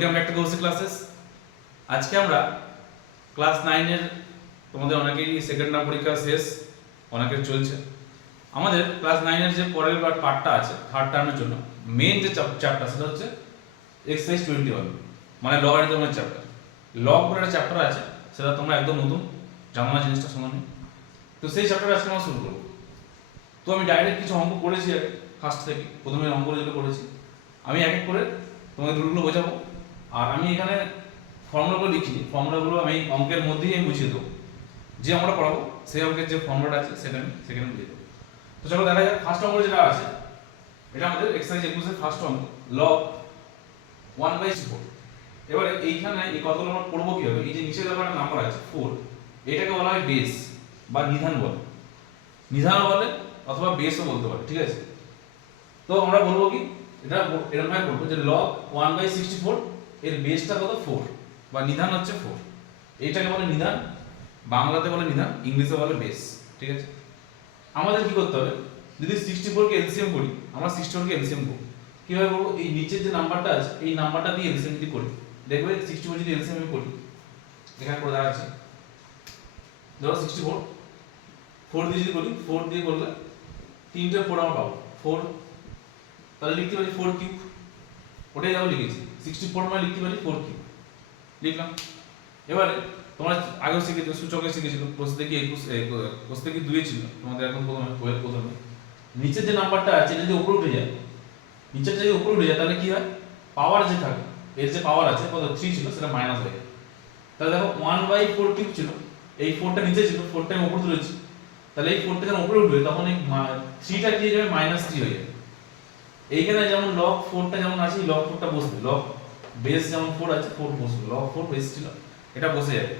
Welcome back to Koushik classes. আজকে আমরা class 9 এর তোমাদের অনেকেরই সেকেন্ড টার্ম পরীক্ষা শেষ, অনেকের চলছে। আমাদের ক্লাস 9 এর যে পরের পার্টটা আছে থার্ড টার্মের জন্য মেইন যে চ্যাপ্টার সেটা হচ্ছে এক্সারসাইজ 21, মানে লগারিদমের চ্যাপ্টার। লগ বলে একটা চ্যাপ্টার আছে, সেটা তোমরা একদম নতুন, জানো না জিনিসটা, শোনো নি। তো সেই চ্যাপ্টার আজকে আমরা শুরু করবো। তো আমি ডাইরেক্ট কিছু অঙ্ক করেছি ফার্স্ট থেকে, প্রথমে অঙ্ক যেগুলো করেছি আমি এক এক করে তোমাদের রুলগুলো বোঝাবো। আর আমি এখানে ফর্মুলাগুলো লিখি, ফর্মুলাগুলো আমি অঙ্কের মধ্যেই আমি বুঝিয়ে দেবো। যে আমরা পড়াবো সেই অঙ্কের যে ফর্মুলাটা আছে সেটা আমি সেখানে বুঝিয়ে দেবো। তো চলো দেখা যাক ফার্স্ট অঙ্ক যেটা আছে, এটা আমাদের এক্সারসাইজ 21 এর ফার্স্ট অঙ্ক, লগ 1/4। এবারে এইখানে এই কতগুলো আমরা পড়বো কি হবে, এই যে নিচে দেওয়া একটা নাম্বার আছে 4, এটাকে বলা হয় বেস বা নিধান বলে, নিধান বলে অথবা বেসও বলতে পারে, ঠিক আছে। তো আমরা বলবো কি, এটা এরকম ভাবে বলবো যে log 1/64 এর বেসটা কত 4 বা নিধান হচ্ছে 4। এইটাকে বলে নিধান, বাংলাতে বলে নিধান, ইংলিশে বলে বেস, ঠিক আছে। আমাদের কি করতে হবে, যদি 64 কে এলসিএম করি, আমরা 64 কে এলসিএম করব কিভাবে করব, এই নিচের যে নাম্বারটা আছে এই নাম্বারটা দিয়ে এলসিএম যদি করি, দেখবে 64 যদি এলসিএম করি, এখানে করে দেখাচ্ছি। ধরো 64 4 দিয়ে যদি করি, 4 দিয়ে করলে 3টে 4 আমরা পাবো 4, তাহলে লিখতে পারি 4 কিউব, ওটাই দেখো লিখেছি 64 মানে লিখতে পারি 4 কিউব, লিখলাম। এবারে তোমরা আগেও শিখেছো, সূচকে শিখেছিল, কোষ থেকে 21, কোষ থেকে 2 ছিল তোমাদের এখন প্রথমে নিচের যে নাম্বারটা আছে এটা যদি উপরে উঠে যায়, নিচেরটা যদি উপরে উঠে যায় তাহলে কি হয়, পাওয়ার যে থাকে এর যে পাওয়ার আছে কত 3 ছিল সেটা মাইনাস হয়ে যায়। তাহলে দেখো 1/4 কিউব ছিল, এই 4টা নিচে ছিল, 4টা আমি উপরে তুলেছি, তাহলে এই 4টা যখন উপরে উঠবে তখন এই 3টা কি হয়ে যাবে, -3 হয়ে যাবে। এইখানে যেমন log 4টা যেমন আছে, log 4টা বসবে, log বেস যেমন 4 আছে 4 বসবে, log 4 বেস ছিল এটা বসে যাবে।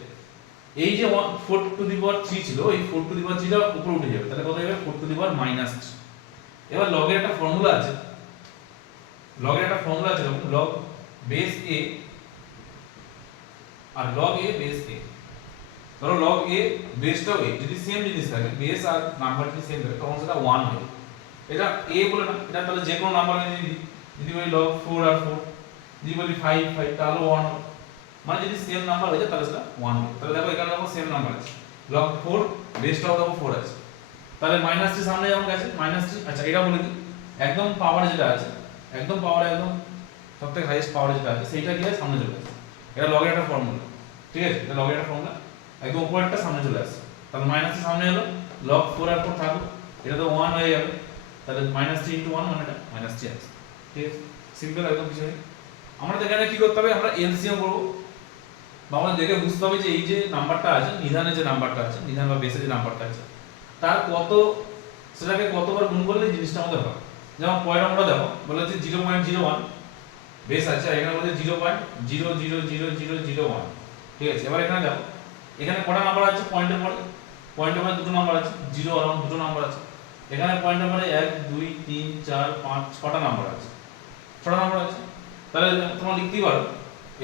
এই যে 4 টু দি পাওয়ার 3 ছিল, এই 4 টু দি পাওয়ার 3টা উপরে উঠে যাবে, তাহলে কত হবে 4 টু দি পাওয়ার -3। এবার log এর একটা ফর্মুলা আছে, log এর একটা ফর্মুলা আছে, log বেস a আর log a বেস a। ধরো log a বেসটাও a, যদি সেম জিনিস থাকে বেস আর নাম্বার যদি সেম থাকে তখন সেটা 1 হবে। এটা a বলে না, এটা তাহলে যে কোনো নাম্বার আমি যদি বলি log 4 আর 4, যদি বলি 5 5 তাহলে 1 হবে, মানে যদি সেম নাম্বার হয়ে যায় তাহলে সেটা 1 হবে। তাহলে দেখো এখানে দেখো সেম নাম্বার আছে, log 4 বেসটাও দেখো 4 আছে, তাহলে -3 সামনে যখন গেছে -3। আচ্ছা এটা বলে দিই, একদম পাওয়ার যেটা আছে, একদম পাওয়ার একদম সবথেকে হাইয়েস্ট পাওয়ার যেটা আছে সেইটা গিয়ে সামনে চলে আসে, এটা log এর একটা ফর্মুলা, ঠিক আছে। এটা log এর একটা ফর্মুলা, একদম উপরেরটা সামনে চলে আসে, তাহলে -3 সামনে এলো, log 4 আর 4 থাকলো, এটা তো 1 হয়ে যাবে, তাহলে -3 * 1 মানে এটা -3 আসে, ঠিক আছে। সিম্পল, একদম কিছু নেই। আমরা এখানে কি করতে হবে, আমরা এলসিএম করব, বা আমরা দেখে বুঝতে হবে যে এই যে নাম্বারটা আছে, নিধানে যে নাম্বারটা আছে, নিধান বা বেসে যে নাম্বারটা আছে তার কত, সেটাকে কতবার গুণ করলে এই জিনিসটা আমাদের হবে। যেমন পয়েন্ট আমরা দেখো বলে যে 0.01 বেস আছে, আর এখানে বলে 0.0000001, ঠিক আছে। এবার এখানে দেখো এখানে কটা নাম্বার আছে, পয়েন্টের পরে দুটো নাম্বার আছে, 0 আর 1 দুটো নাম্বার আছে, এখানে পয়েন্ট নাম্বারে 1 2 3 4 5 6টা নাম্বার আছে, 6টা নাম্বার আছে। তাহলে তোমরা লিখতেই পারো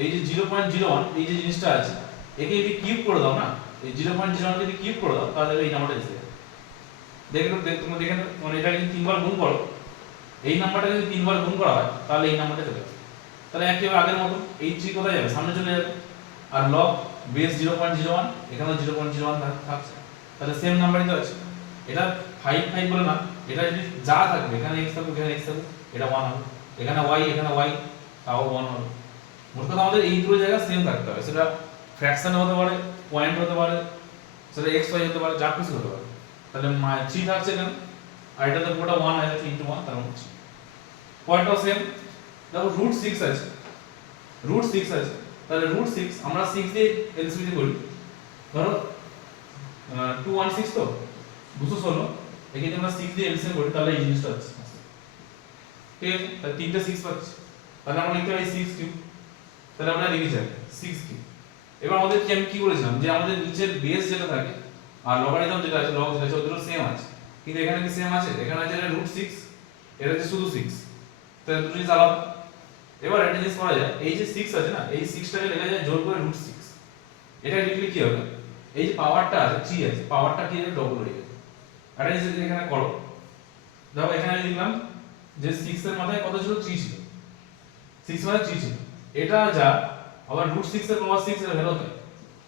এই যে 0.01 এই যে জিনিসটা আছে, একে যদি কিউব করে দাও না, এই 0.01 যদি কিউব করে দাও তাহলে এই নাম্বারটা এসে যাবে। তোমরা দেখে মানে এটা যদি 3বার গুণ করো, এই নাম্বারটা যদি 3বার গুণ করা হয় তাহলে এই নাম্বারটা চলে আসবে। তাহলে একেবারে আগের মতো এই 3 কোথায় যাবে, সামনে চলে যাবে, আর log বেস 0.01 এখানে 0.01 থাকছে, তাহলে সেম নাম্বারই তো আছে। এটা 5 5 বলে না, এটা যদি যা থাকবে এখানে x থাকবে এখানে x থাকবে, এটা 1 হবে, এখানে y তাও 1 হবে। মোট কথা আমাদের এই দুটো জায়গা সেম থাকতে হবে, সেটা ফ্র্যাকশন হতে পারে, পয়েন্ট হতে পারে, সেটা x y হতে পারে, যা কিছু হতে পারে। তাহলে 3 থাকছে এখানে, আর এটা তো পুরোটা 1 হয়ে যাচ্ছে, * 1 তার মানে 3। পয়েন্টটাও সেম, দেখো √6 আছে, √6 আছে, তাহলে √6 আমরা 6 দিয়ে এলসিএম করি, ধরো 216 তো 216, এখানে আমরা 6 দিয়ে এলসিএম করি তাহলে এই জিনিসটা আছে, ঠিক আছে। তাহলে 3টা 6 পাচ্ছি, তাহলে আমরা লিখতে পারি 6 কিউব, তাহলে আমরা লিখে যাই 6 কিউব। এবার আমাদের কি আমি কি বলেছিলাম যে আমাদের নিচের বেস যেটা থাকে আর লগারিদম যেটা আছে, লগ যেটা আছে ওগুলো সেম আছে, কিন্তু এখানে কি সেম আছে, এখানে আছে √6, এটা আছে শুধু 6, তাহলে দুটো জিনিস আলাদা। এবার একটা জিনিস করা যায়, এই যে 6 আছে না, এই 6টাকে লেখা যায় জোর করে √6, এটা লিখলে কি হবে, এই যে পাওয়ারটা আছে 3 আছে, পাওয়ারটা কি হবে ডবল হয়ে যাবে। একটা জিনিস এখানে করো, দেখো এখানে লিখলাম যে 6 এর মাথায় কত ছিল, 3 ছিল, 6 মানে 3 ছিল, এটা যা আবার √6 এর পাওয়ার 6 এর ভ্যালু তাই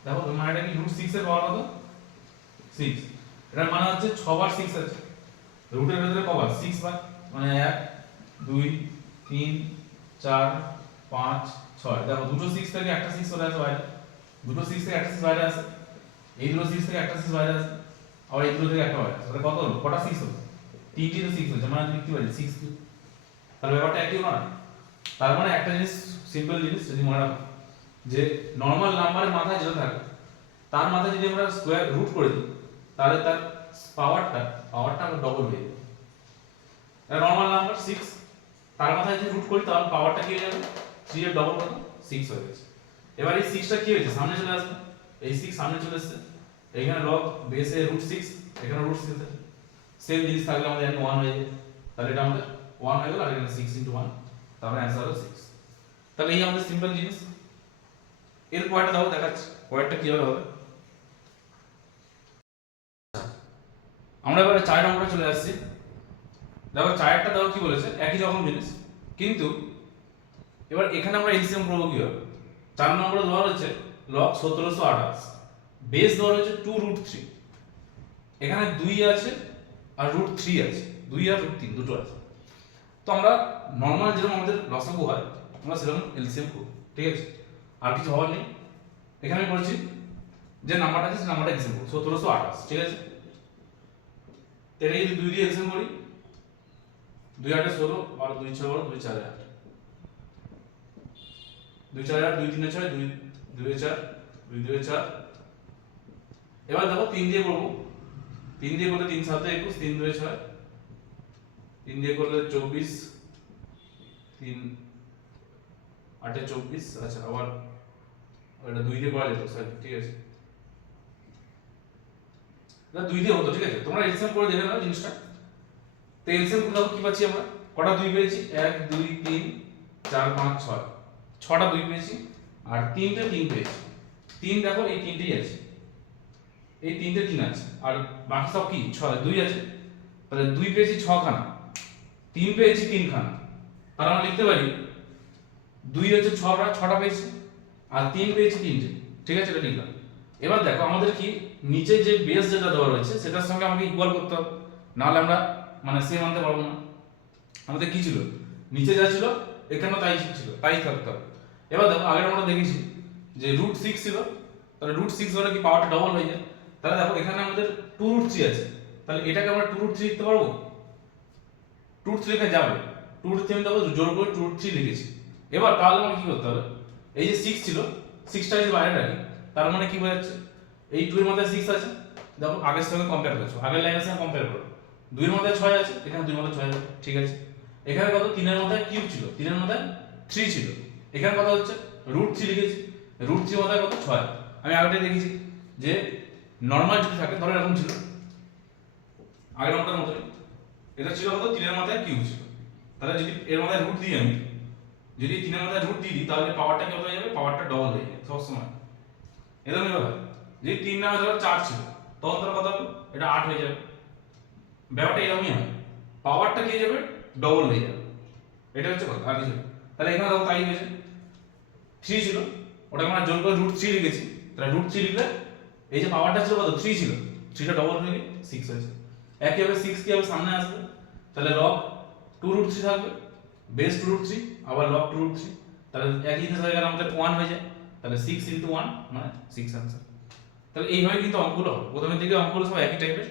দেখো মানেটা কি √6 এর পাওয়ার কত 6 এটার মানে হচ্ছে 6 বার 6 আছে রুটের ভেতরে কবার 6 বার মানে 1 2 3 4 5 6 দেখো দুটো 6 থেকে একটা 6 চলে আসে বাইরে দুটো 6 থেকে একটা 6 বাইরে আসে এই দুটো 6 থেকে একটা 6 বাইরে আসে আর এই দুটো থেকে একটা বাইরে আসে তাহলে কত হলো কটা 6 হলো তিনটি তো 6 হচ্ছে মানে লিখতে পারি 6 কিউব তাহলে ব্যাপারটা একই হলো না তার মানে একটা জিনিস সিম্পল জিনিস যদি মনে রাখো যে নরমাল নাম্বারের মাথায় যেটা থাকে তার মাথায় যদি আমরা স্কয়ার রুট করে দিই তাহলে তার পাওয়ারটা ডবল হয়ে যাবে এটা নরমাল নাম্বার 6 তার মাথায় যদি রুট করি তাহলে পাওয়ারটা কি হয়ে যাবে 3 এর ডবল কত 6 হয়ে গেছে এবার এই 6টা কি হয়েছে সামনে চলে আসবে এই 6 সামনে চলে এসেছে এখানে লগ বেসে √6 এখানে √6 আছে সেম জিনিস থাকলে আমাদের এখানে 1 হয়ে যাবে তাহলে এটা আমাদের 1 হয়ে গেল আর এখানে 6 * 1 তাহলে आंसर হলো 6 তাহলে এই আমাদের সিম্পল জিনিস এর পরেরটা দাও দেখাচ্ছি পরেরটা কিভাবে হবে আমরা এবারে 4 নম্বরে চলে আসছি দেখো 4টা দাও কি বলেছে একই রকম জিনিস কিন্তু এবার এখানে আমরা এলসিএম করব কি হবে 4 নম্বরে দেওয়া হচ্ছে log 1728 বেস দেওয়া হচ্ছে 2√3 এখানে 2 আছে আর √3 আছে 2 আর √3 দুটো আছে তো আমরা নরমাল যেরকম আমাদের লসাগু হয় আমরা সেরকম এলসিএম করব ঠিক আছে আর কিছু হওয়ার নেই এখানে আমি বলছি যে নাম্বারটা আছে সেই নাম্বারটা এলসিএম করব 1728 ঠিক আছে এটা যদি 2 দিয়ে এলসিএম করি 2 8 16 12 2 6 12 2 4 8 2 4 8 2 3 6 2 2 4 2 2 4 এবার দেখো 3 দিয়ে করব 3 দিয়ে করলে 3 7 21 3 2 6 3 দিয়ে করলে 24 3 8 24 আচ্ছা আবার এটা 2 দিয়ে করা যেত স্যার ঠিক আছে না 2 দিয়ে হতো ঠিক আছে তোমরা এলসিএম করে দেখে নাও জিনিসটা তো এলসিএম করলে কি পাচ্ছি আমরা কটা 2 পেয়েছি 1 2 3 4 5 6 6টা 2 পেয়েছি আর 3টে 3 পেয়েছি 3 দেখো এই 3টেই আছে এই 3টে 3 আছে আর বাকি সব কি 6 2 আছে তাহলে 2 পেয়েছি 6 খানা 3 পেয়েছি 3 খানা তার আমরা লিখতে পারি 2 হচ্ছে 6টা পেয়েছি আর 3 পেয়েছি 3টে ঠিক আছে এটা লিখলাম এবার দেখো আমাদের কি নিচে যে বেস যেটা দেওয়া রয়েছে সেটার সঙ্গে আমাকে ইকুয়াল করতে হবে নাহলে আমরা মানে সেম আনতে পারবো না আমাদের কি ছিল নিচে যা ছিল এখানেও তাই ছিল তাই থাকতে হবে এবার দেখো আগের আমরা দেখেছি যে √6 ছিল তাহলে √6 হলে কি পাওয়ারটা ডবল হয়ে যায় তাহলে দেখো এখানে আমাদের 2√3 আছে তাহলে এটাকে আমরা 2√3 লিখতে পারবো 2√3 লেখা যাবে 2√3 আমি দেখো জোর করে 2√3 লিখেছি এবার তাহলে আমাকে কি করতে হবে এই যে 6 ছিল 6টা যদি বাইরে রাখি তার মানে কি বোঝাচ্ছে এই 2 এর মধ্যে 6 আছে দেখো আগের সঙ্গে কম্পেয়ার করছো আগের লাইনের সঙ্গে কম্পেয়ার করো 2 এর মধ্যে 6 আছে এখানে 2 এর মধ্যে 6 আছে ঠিক আছে এখানে কত 3 এর মধ্যে কিউব ছিল 3 এর মধ্যে 3 ছিল এখানে কত হচ্ছে √3 লিখেছি √3 এর মধ্যে কত 6 আমি আগেটাই দেখেছি যে নরমাল যদি থাকে ধরো এরকম ছিল আগের নম্বরটার মতই এটা ছিল কত 3 এর মধ্যে কিউব ছিল তাহলে যদি এর মধ্যে রুট দিই আমি যদি 3 এর মধ্যে রুট দিয়ে দিই তাহলে পাওয়ারটা কত হয়ে যাবে পাওয়ারটা ডবল হয়ে যাবে সব সময় এরকমই ব্যাপার যদি 3 না হয় ধরো 4 ছিল তখন ধরো কত হবে এটা 8 হয়ে যাবে ব্যাপারটা এরকমই হয় পাওয়ারটা কি হয়ে যাবে ডবল হয়ে যাবে এটা হচ্ছে কথা আর কিছু তাহলে এখানে দেখো তাই হয়েছে 3 ছিল ওটা আমরা যোগ করে √3 লিখেছি তাহলে √3 লিখলে এই যে পাওয়ারটা ছিল কত 3 ছিল 3টা ডবল হয়ে গিয়ে 6 হয়েছে একইভাবে 6 কি হবে সামনে আসবে তাহলে log 2√3 থাকবে বেস 2√3 আবার log 2√3 তাহলে একই জিনিস হয়ে গেল আমাদের 1 হয়ে যায় তাহলে 6 * 1 মানে 6 आंसर তাহলে এইভাবে কিন্তু অঙ্কগুলো হবে প্রথমের দিকে অঙ্কগুলো সব একই টাইপের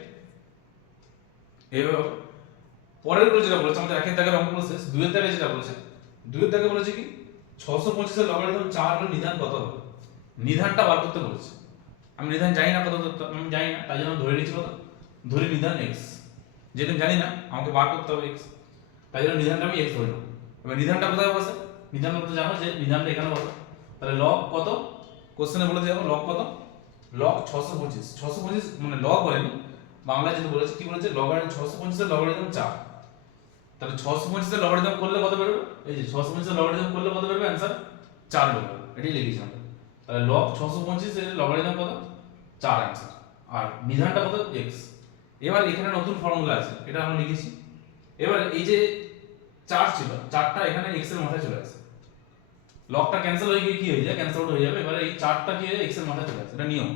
এইভাবে পরের গুলো যেটা বলেছে আমাদের একের দাগের অঙ্কগুলো শেষ দুইয়ের দাগে যেটা বলেছে দুইয়ের দাগে বলেছে কি 625 এর লগারিদম 4 এর নিধান কত হবে নিধানটা বার করতে বলেছে আমি নিধান জানি না কত আমি জানি না তাই জন্য ধরে নিয়েছি কত ধরে নিধান x যেটা জানি না আমাকে বার করতে হবে x তাই জন্য নিধানটা আমি x ধরে নেব এবার নিধানটা কোথায় বসে নিধান করতে জানো যে নিধানটা এখানে বসে তাহলে log কত কোশ্চেনে বলে দেবো log কত log 625 মানে log বলেনি বাংলা যেটা বলেছে কি বলেছে লগারিদম 625 এর লগারিদম 4 তাহলে 625 এর লগারিদম করলে কত বেরোবে এই যে 625 এর লগারিদম করলে কত বেরোবে आंसर 4 বেরোবে এটাই লিখেছি আমরা তাহলে log 625 এর লগারিদম কত 4 आंसर আর নিধানটা কত x এবার এখানে নতুন ফর্মুলা আছে এটা আমরা লিখেছি এবার এই যে 4 ছিল 4টা এখানে x এর মাথায় চলে আসে লগটা ক্যান্সেল হয়ে গিয়ে কি হয়ে যায়, ক্যান্সেল আউট হয়ে যাবে। এবারে এই 4টা কি এক্স এর মাথায় চলে আসে, এটা নিয়ম।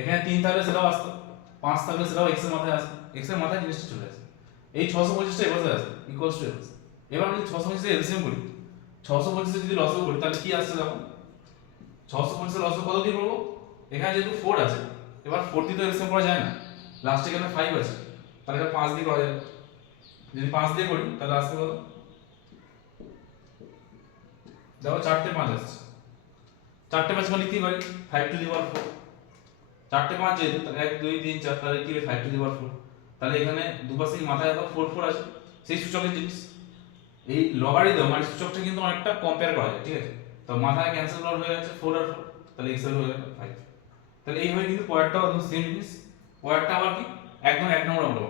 এখানে 3 থাকলে সেটাও আসতো, 5 থাকলে সেটাও এক্স এর মাথায় আসে, এক্স এর মাথায় জিনিসটা চলে আসে। এই 625টা এভাবে আসে ইকুয়ালস টু এক্স। এবার আমি যদি 625 এর এলসিএম করি, 625 যদি লসও করি তাহলে কি আসছে দেখো, 625 এর লসও কত দিয়ে করব, এখানে যেহেতু 4 আছে, এবার 4 দিয়ে তো এলসিএম করা যায় না, লাস্টে এখানে 5 আছে, তাহলে এটা 5 দিয়ে করা যাবে। যদি 5 দিয়ে করি তাহলে আসবে কত, দেখো 4টে 5 আসছে, 4টে 5 মানে লিখতেই পারি 5 টু দি পাওয়ার 4, 4টে 5 যেহেতু তাহলে 1 2 3 4, তাহলে কি হবে 5 টু দি পাওয়ার 4। তাহলে এখানে দুপাশেই মাথায় দেখো 4 4 আছে, সেই সূচকের জিনিস। এই লগারিদম আর সূচকটা কিন্তু অনেকটা কম্পেয়ার করা যায়, ঠিক আছে। তো মাথায় ক্যান্সেল আউট হয়ে যাচ্ছে 4 আর 4, তাহলে এক্স হয়ে যাবে 5। তাহলে এইভাবে কিন্তু পরেরটাও একদম সেম জিনিস, পরেরটা আবার কি একদম 1 নম্বর অঙ্ক।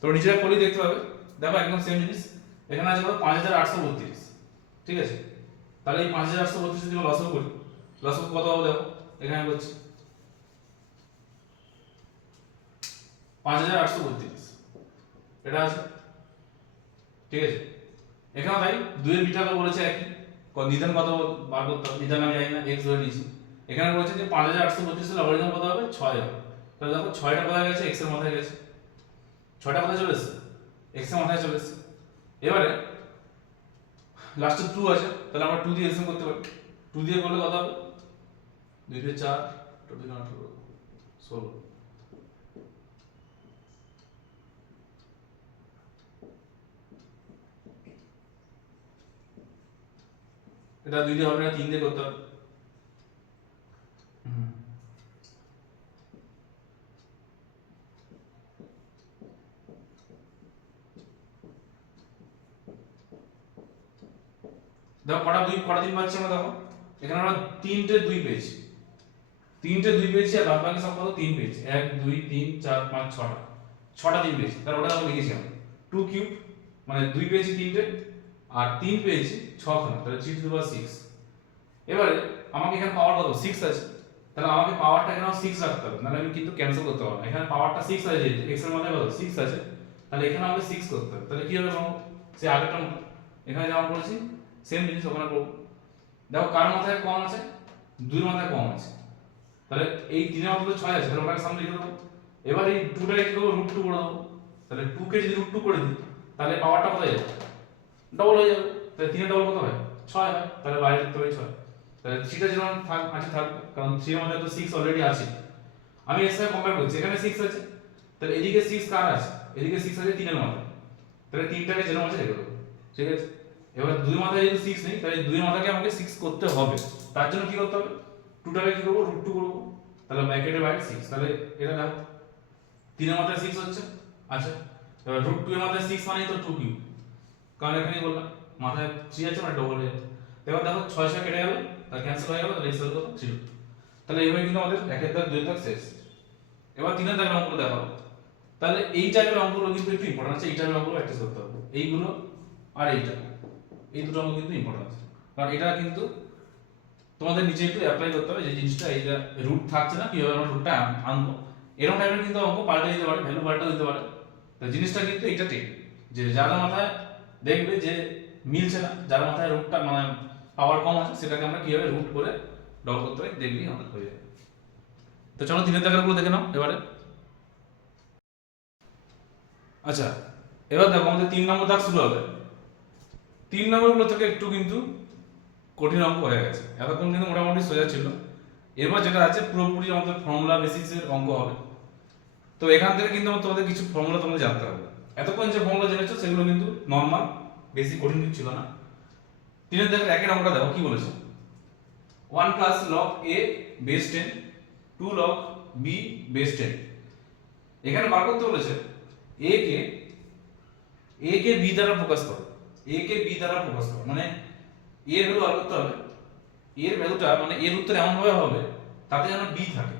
তো নিচের করলেই দেখতে পাবে, দেখো একদম সেম জিনিস। এখানে আছে কত 5832, ঠিক আছে। তাহলে এই 5832 যদি লসও করি, লসও কত হবে দেখো, এখানে বলছি 5832, এটা আছে, ঠিক আছে। এখানে তাই 2 এর বিটা বলেছে একই, নিধান কত বার করতে হবে, নিধান আমি জানি না, x ধরে নিয়েছি। এখানে বলেছে যে 5832 এর লগারিদম কত হবে 6 হবে। তাহলে দেখো 6টা কোথায় গেছে, x এর মাথায় গেছে, 6টা কোথায় চলে এসেছে, x এর মাথায় চলে এসেছে। এবারে লাস্টে 2 আছে, তাহলে আমরা 2 দিয়ে এলসিএম করতে পারি, 2 দিয়ে করলে কত হবে, 2 দিয়ে 4, 2 দিয়ে 8, 16। এটা 2 দিয়ে হবে না, 3 দিয়ে করতে হবে। দেখো কটা দিন পাচ্ছি আমরা, দেখো এখানে আমরা 3টে 2 পেয়েছি, 3টে 2 পেয়েছি, আর বাকি সব কত 3 পেয়েছি, 1 2 3 4 5 6টা, 6টা 3 পেয়েছি। তাহলে ওটা আমরা লিখেছি আমরা 2 কিউব, মানে 2 পেয়েছি 3টে, আর 3 পেয়েছি 6 খানা, তাহলে 3 টু দি পাওয়ার 6। এবারে আমাকে এখানে পাওয়ার কত 6 আছে, তাহলে আমাকে পাওয়ারটা এখানে 6 রাখতে হবে, নাহলে আমি কিন্তু ক্যান্সেল করতে পারবো না। এখানে পাওয়ারটা 6 আছে, যেহেতু x এর মাথায় কত 6 আছে, তাহলে এখানে আমাকে 6 করতে হবে। তাহলে কি হবে বলো, সে আগেরটা মতো এখানে যেমন করেছি সেম জিনিস ওখানে করব। দেখো কার মাথায় কম আছে, 2 এর মাথায় কম আছে, তাহলে এই 3 এর মাথায় তো 6 আছে, তাহলে ওটাকে সামনে লিখে দেবো। এবার এই 2টাকে কি করব, √2 করে দেবো। তাহলে 2 কে যদি √2 করে দিই তাহলে পাওয়ারটা কোথায় যাবে, ডবল হয়ে যাবে। তাহলে 3 এর ডবল কত হয় 6 হয়, তাহলে বাইরে লিখতে হবে 6। তাহলে 3টা যেমন আছে থাকবে, কারণ 3 এর মধ্যে তো 6 অলরেডি আছে, আমি এর সাথে কম্পেয়ার করছি, এখানে 6 আছে, তাহলে এদিকে 6 কার আছে, এদিকে 6 আছে 3 এর মাথায়, তাহলে 3টাকে যেরকম আছে রেখে দেবো, ঠিক আছে। এবার 2 এর মাথায় যেহেতু 6 নেই, তাহলে 2 এর মাথাকে আমাকে 6 করতে হবে। তার জন্য কি করতে হবে, 2টাকে কি করব, √2 করব, তাহলে ব্র্যাকেটের বাইরে 6, তাহলে এটা দেখো 3 এর মাথায় 6 হচ্ছে, আচ্ছা। এবার √2 এর মাথায় 6 মানে তো 2 কিউব, কারণ এখানেই বললাম মাথায় 3 আছে মানে ডবল হয়ে যাচ্ছে। এবার দেখো 6 6 কেটে গেল, তাহলে ক্যান্সেল হয়ে গেল, তাহলে x কত 0। তাহলে এইভাবে কিন্তু আমাদের 1 এর দাগ 2 এর দাগ শেষ। এবার 3 এর দাগের অঙ্কগুলো দেখাবো। তাহলে এই টাইপের অঙ্কগুলো কিন্তু একটু ইম্পর্টেন্ট আছে, এই টাইপের অঙ্কগুলো প্র্যাকটিস করতে হবে, এইগুলো আর এইটা, এই দুটো অঙ্ক কিন্তু ইম্পর্টেন্ট আছে, কারণ এটা কিন্তু তোমাদের নিচে একটু অ্যাপ্লাই করতে হবে যে জিনিসটা, এই যে রুট থাকছে না, কিভাবে আমরা রুটটা আনবো, এরকম টাইপের কিন্তু অঙ্ক পাল্টে দিতে পারে, ভ্যালু পাল্টে দিতে পারে। তো জিনিসটা কিন্তু এইটা ঠিক, যে যার মাথায় দেখবে যে মিলছে না, যার মাথায় রুটটা মানে পাওয়ার কম আছে, সেটাকে আমরা কিভাবে রুট করে ডবল করতে পারি দেখলেই আমাদের হয়ে যাবে। তো চলো 3 এর দাগেরগুলো দেখে নাও এবারে। আচ্ছা, এবার দেখো আমাদের 3 নম্বর দাগ শুরু হবে। 3 নম্বরগুলো থেকে একটু কিন্তু কঠিন অঙ্ক হয়ে গেছে, এতক্ষণ কিন্তু মোটামুটি সোজা ছিল। এরপর যেটা আছে পুরোপুরি আমাদের ফর্মুলা বেসিসের অঙ্ক হবে। তো এখান থেকে কিন্তু তোমাদের কিছু ফর্মুলা তোমাদের জানতে হবে। এতক্ষণ যে ফর্মুলা জেনেছো সেগুলো কিন্তু নর্মাল, বেশি কঠিন কিছু ছিল না। 3 এর দাগের একের অঙ্কটা দেখো কি বলেছে, 1 plus log a base 10, 2 log b base 10। এখানে বার করতে বলেছে a কে b দ্বারা প্রকাশ করো, a কে b দ্বারা প্রকাশ করো, মানে a এর ভ্যালু বার করতে হবে, a এর ভ্যালুটা মানে এর উত্তর এমন ভাবে হবে তাতে যেন b থাকে,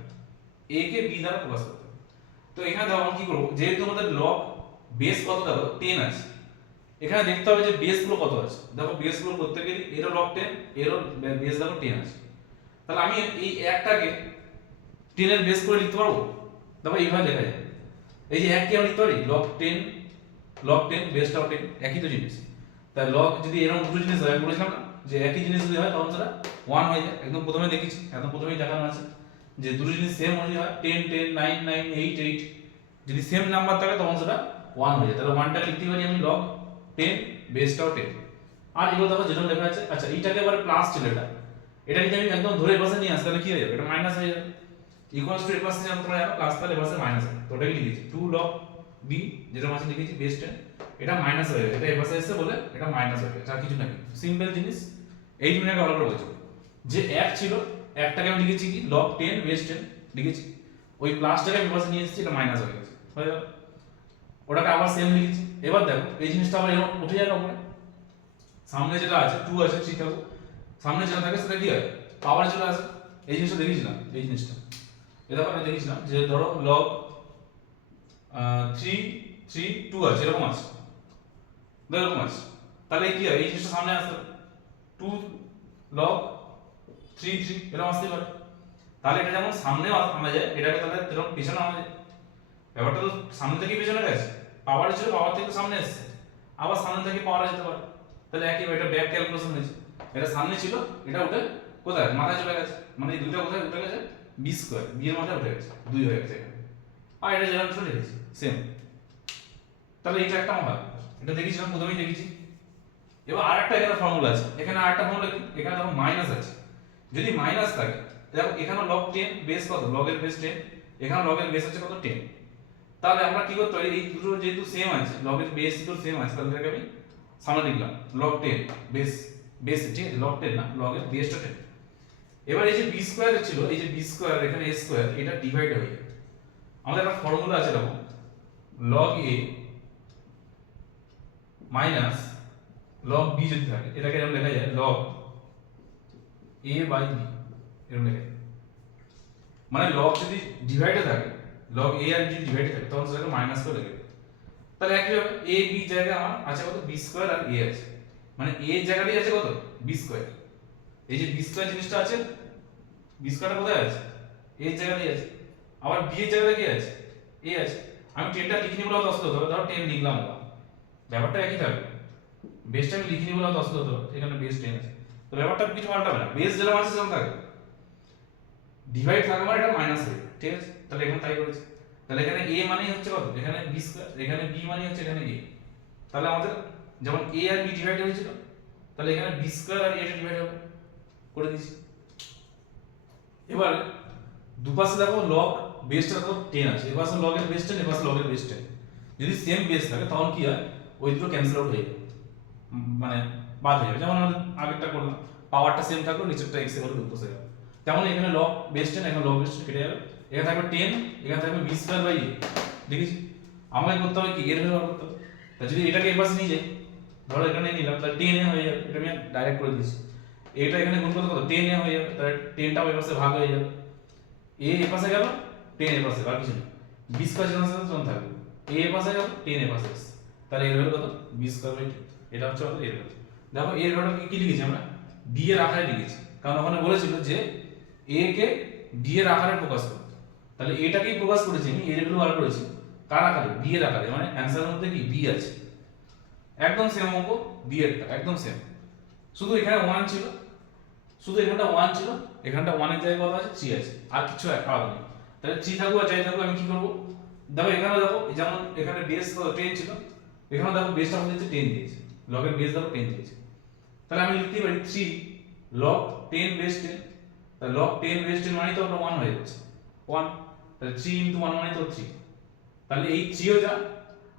a কে b দ্বারা প্রকাশ করতে হবে। তো এখানে দেখো আমরা কি করব, যেহেতু আমাদের log বেস কত দেখো 10 আছে, এখানে দেখতে হবে যে বেস গুলো কত আছে। দেখো বেস গুলো প্রত্যেকেরই এরও log 10, এরও বেস দেখো 10 আছে, তাহলে আমি এই একটাকে 10 এর বেস করে লিখতে পারবো। দেখো এইভাবে লেখা যায়, এই যে 1 কে আমি লিখতে পারি log 10 লগ 10 বেসটাও 10 একই তো জিনিস। তাই লগ যদি এরকম দুটো জিনিস হয়, আমি বলেছিলাম না যে একই জিনিস যদি হয় তখন সেটা 1 হয়ে যায়। একদম প্রথমে দেখেছি, একদম প্রথমেই দেখানো আছে যে দুটো জিনিস সেম অনুযায়ী হয়, 10 10 9 9 8 8 যদি সেম নাম্বার থাকে তখন সেটা 1 হয়ে যায়। তাহলে 1টা লিখতে পারি আমি লগ 10 বেসটাও 10। আর এগুলো দেখো যেরকম লেখা আছে। আচ্ছা এইটাকে এবারে প্লাস ছিল, এটা যদি আমি একদম ধরে পাশে নিয়ে আসি তাহলে কি হয়ে যাবে, এটা মাইনাস হয়ে যাবে। ইকুয়ালস টু এর পাশে যখন তোমরা যাবে প্লাস তাহলে পাশে মাইনাস হবে। তো ওটাকে লিখেছি 2 লগ b যেটা মাঝে লিখেছি বেস 10, এটা মাইনাস হয়ে যাবে, এটা এর পাশে এসে বলে এটা মাইনাস হয়ে গেছে। আর কিছু না, সিম্পল জিনিস। এই জিনিসটাকে ভালো করে বোঝো যে এক ছিল, একটাকে আমি লিখেছি কি লগ 10 বেস 10 লিখেছি, ওই প্লাসটাকে আমি পাশে নিয়ে এসেছি, এটা মাইনাস হয়ে গেছে, হয়ে যাবে। ওটাকে আবার সেম লিখেছি। এবার দেখো এই জিনিসটা আবার এরকম উঠে যাবে উপরে, সামনে যেটা আছে 2 আছে ঠিক আছে, সামনে যেটা থাকে সেটা কি হয় পাওয়ার চলে আসে। এই জিনিসটা দেখেছিলাম, এই জিনিসটা এটা আমরা দেখেছিলাম যে ধরো লগ 3 3 2 আছে, এরকম আছে, এরকম আছে, তাহলে কি হয় এই জিনিসটা সামনে আসবে 2 লগ 3 3 এরকম আসতে পারে। তাহলে এটা যেমন সামনে আনা যায়, এটাকে তাহলে এরকম পিছনে আনা যায়। ব্যাপারটা তো সামনে থেকে পিছনে গেছে, পাওয়ার ছিল পাওয়ার থেকে সামনে এসেছে, আবার সামনে থেকে পাওয়ার যেতে পারে। তাহলে একই এটা ব্যাক ক্যালকুলেশন হয়েছে, এটা সামনে ছিল, এটা উঠে কোথায় মাথায় চলে গেছে, মানে এই দুইটা কোথায় উঠে গেছে বি স্কয়ার, বি এর মাথায় উঠে গেছে 2 হয়ে গেছে এখানে। আর এটা যেরকম ছিল লিখেছি সেম। তাহলে এটা একটা হয়, এটা দেখেছিলাম প্রথমেই দেখেছি। এবার আরেকটা এখানে ফর্মুলা আছে, এখানে আরেকটা ফর্মুলা কি, এখানে দেখো মাইনাস আছে, যদি মাইনাস থাকে দেখো এখানে লগ 10 বেস কত, লগের বেস 10, এখানে লগের বেস আছে কত 10। তাহলে আমরা কি করতে পারি, এই দুটো যেহেতু সেম আছে, লগের বেস দুটো সেম আছে, তাহলে এটাকে আমি সামনে লিখলাম লগ 10 বেস বেস, ঠিক আছে, লগ 10 না, লগের বেসটা 10। এবার এই যে বি স্কয়ার ছিল, এই যে বি স্কয়ার এখানে এ স্কয়ার, এটা ডিভাইড হয়ে যায়। আমাদের একটা ফর্মুলা আছে দেখো, লগ এ মাইনাস লগ বি যদি থাকে, এটাকে এরকম লেখা যায় লগ এ বাই বি, এরকম লেখা যায়। মানে লগ যদি ডিভাইডে থাকে, লগ এ আর বি ডিভাইডে থাকে তখন সেটাকে মাইনাস করে লেখে। তাহলে একই হবে এ বি জায়গায় আমার আছে কত বি স্কয়ার আর এ আছে, মানে এ জায়গাতেই আছে কত বি স্কয়ার। এই যে বি স্কয়ার জিনিসটা আছে, বি স্কয়ারটা কোথায় আছে এ জায়গাতেই আছে, আবার বি এর জায়গায় কি আছে এ আছে। আমি 10টা লিখে নিব 10 হতো, ধরো 10 লিখলাম, ব্যাপারটা একই থাকবে। বেসটা আমি লিখে নিব 10 হতো, এখানে বেস 10 আছে, তো ব্যাপারটা কিছু পাল্টাবে না, বেস যেরকম আছে সেরকম থাকবে, ডিভাইড থাকবে মানে এটা মাইনাস হবে, ঠিক আছে। তাহলে এখানে তাই করেছি। তাহলে এখানে a মানেই হচ্ছে কত, এখানে b স্কয়ার, এখানে b মানেই হচ্ছে এখানে a। তাহলে আমাদের যেমন a আর b ডিভাইড হয়েছিল, তাহলে এখানে b স্কয়ার আর a টা ডিভাইড হবে, করে দিয়েছি। এবার দুপাশে দেখো লগ বেসটা দেখো 10 আছে, এবার লগ এর বেস 10, এবার লগ এর বেস 10, যদি সেম বেস থাকে তখন কি হয় ওই দুটো ক্যান্সেল আউট হয়ে যাবে, মানে বাদ হয়ে যাবে। যেমন আমাদের আগেরটা করলাম, পাওয়ারটা সেম থাকলো, নিচেরটা x এর বলে বসে যাবে। যেমন এখানে লগ বেস 10, এখানে লগ বেস 10 কেটে যাবে, এখানে থাকবে 10, এখানে থাকবে b স্কয়ার বাই a। দেখিস আমাকে করতে হবে কি এর ভ্যালু বার করতে হবে। তাই যদি এটাকে এর পাশে নিয়ে যাই, ধরো এখানে নিলাম, তাহলে 10 a হয়ে যাবে, এটা আমি ডাইরেক্ট করে দিয়েছি। এটা এখানে গুণ করতে কত 10 a হয়ে যাবে, তাহলে 10টাও এর পাশে ভাগ হয়ে যাবে, a এর পাশে গেল 10 এর পাশে, আর কিছু না, b স্কয়ার যেন সেরকম থাকবে, a এর পাশে গেল 10 এর পাশে, তাহলে এর ভ্যালু কত b স্কয়ার বাই 10, এটা হচ্ছে আমাদের এর ভ্যালু। দেখো এর ভ্যালু কি লিখেছি আমরা, b এর আকারে লিখেছি, কারণ ওখানে বলেছিল যে a কে b এর আকারে প্রকাশ করতে, তাহলে এটাকেই প্রকাশ করেছি আমি, এর ভ্যালু বার করেছি কার আকারে, b এর আকারে, মানে অ্যানসারের মধ্যে কি b আছে, একদম সেম অঙ্ক, b এরটা একদম সেম, শুধু এখানে 1 ছিল, শুধু এখানটা 1 ছিল, এখানটা 1 এর জায়গায় কত আছে 3 আছে, আর কিছু আলাদা নেই। তাহলে 3 থাকবে আর যাই থাকবে আমি কি করব, দেখো এখানে দেখো যেমন এখানে বেস 10 ছিল, এখানে দেখো বেসটা আমাদের 10 দিয়েছে, লগের বেস দেখো 10 দিয়েছে, তাহলে আমি লিখতে পারি 3 log 10 বেস 10, তাহলে log 10 বেস 10 মানে তো আমরা 1 হয়ে যাচ্ছে 1, তাহলে 3 into 1 মানে তো 3, তাহলে এই 3 ও যা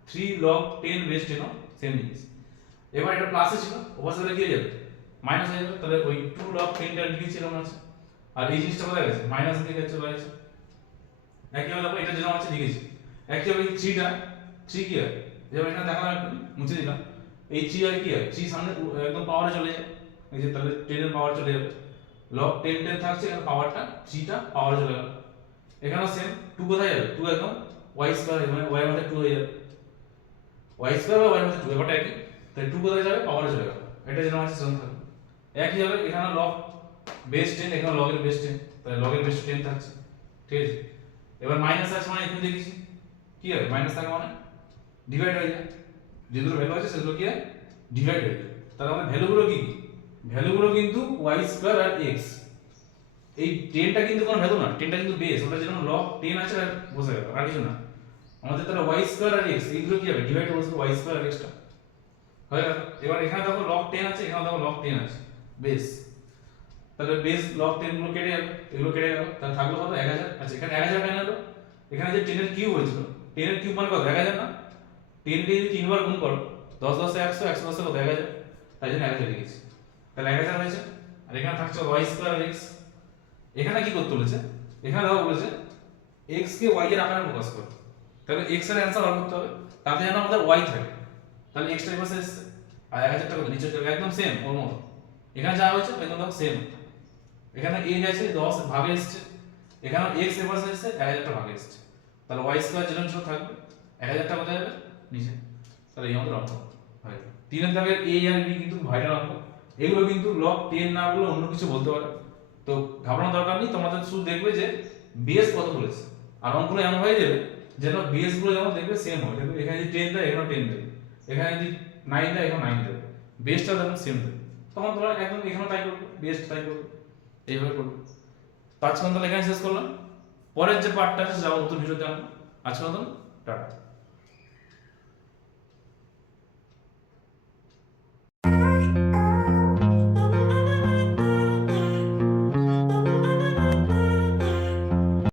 3 log 10 বেস 10 ও সেম জিনিস। এবার এটা প্লাসে ছিল, ওপাশে গেলে কি হয়ে যাবে মাইনাস হয়ে যাবে, তাহলে ওই 2 log 10 টা লিখেছি এরকম আছে, আর এই জিনিসটা কোথায় গেছে মাইনাস দিকে চলে গেছে। একইভাবে দেখো এটা যেরকম আছে লিখেছি, একইভাবে এই 3 টা 3 কি হয়, যেমন এখানে দেখালাম একটু মুছে দিলাম, এই 3 হয় কি হয় 3 সামনে একদম পাওয়ারে চলে যায়, এই যে তাহলে 10 এর পাওয়ার চলে যাবে, log 10 10 থাকছে, এখানে পাওয়ারটা 3 টা পাওয়ারে চলে গেল। এখানেও সেম 2 কোথায় যাবে 2 একদম y স্কয়ার, মানে y এর মধ্যে 2 হয়ে যাবে, y স্কয়ার বা y এর মধ্যে 2 ব্যাপারটা একই, তাই 2 কোথায় যাবে পাওয়ারে চলে গেল, এটা যেরকম আছে সেরকম থাকবে। একই হবে এখানে log বেস 10, এখানে log এর বেস 10, তাহলে log এর বেস 10 থাকছে, ঠিক আছে। এবার মাইনাস আছে মানে এখানে দেখেছি কি হবে মাইনাস থাকে মানে ডিভাইড হয়ে যায়, যেগুলো ভ্যালু আছে সেগুলো কি ডিভাইডেড। তাহলে আমাদের ভ্যালুগুলো কি কি? ভ্যালুগুলো কিন্তু y স্কয়ার আর x। এই 10টা কিন্তু কোনো ভ্যালু না, 10টা কিন্তু বেস, ওটা যেরকম log 10 আছে আর বসে গেল, আর কিছু না। আমাদের তাহলে y স্কয়ার আর x এইগুলো কি হবে? ডিভাইড বসবে y স্কয়ার আর x টা হয়ে গেল। এবার এখানে দেখো log 10 আছে, এখানে দেখো log 10 আছে, বেস। তাহলে বেস log 10 গুলো কেটে যাবে, এগুলো কেটে গেল, তাহলে থাকলো কত? 1000। আচ্ছা এখানে 1000 কেন হলো? এখানে যে 10 এর কিউব হয়েছিল, 10 এর কিউব মানে কত? 1000 না? 10 কে যদি 3 বার গুণ করো, 10 10 100, 100 10 কত? 1000। তাই জন্য 1000 লিখেছি। তাহলে 1000 হয়েছে। আর এখানে থাকছে y স্কয়ার আর x। এখানে কি করতে বলেছে? এখানে দেখো বলেছে x কে y এর আকারে প্রকাশ করো। তাহলে x এর অ্যানসার বার করতে হবে, তাতে যেন আমাদের y থাকে। তাহলে x টা পাশে এসেছে, আর 1000 টাকা নিচে চলে একদম সেম ওর মতো। এখানে যা হয়েছে একদম দেখো সেম। এখানে a গেছে 10 ভাগে এসেছে, এখানে x এর পাশে এসেছে 1000 টা ভাগে এসেছে। তাহলে y স্কয়ার যেরকম ছিল থাকবে, 1000 টা কোথায় যাবে? নিচে। তাহলে এই আমাদের অঙ্ক হয়। 3 এর দাগের a আর b কিন্তু ভাইটাল অঙ্ক। এগুলো কিন্তু log 10 না বলে অন্য কিছু বলতে পারে। তো ঘাবড়ানোর দরকার নেই, তোমাদের শুধু দেখবে যে বেস কত বলেছে। আর অঙ্কগুলো এমন হয়ে যাবে যেন বেস গুলো যেমন দেখবে সেম হয়। দেখবে এখানে যদি 10 দেয় এখানে 10 দেবে, এখানে যদি 9 দেয় এখানে 9 দেবে, বেসটা যেমন সেম দেবে। তখন তোমরা একদম এখানে তাই করবে, বেস তাই করবে, এইভাবে করবে। তো আজকে আমরা এখানে শেষ করলাম। পরের যে পার্টটা আছে যাবো নতুন ভিডিওতে আমরা। আজকে মতন টাটা।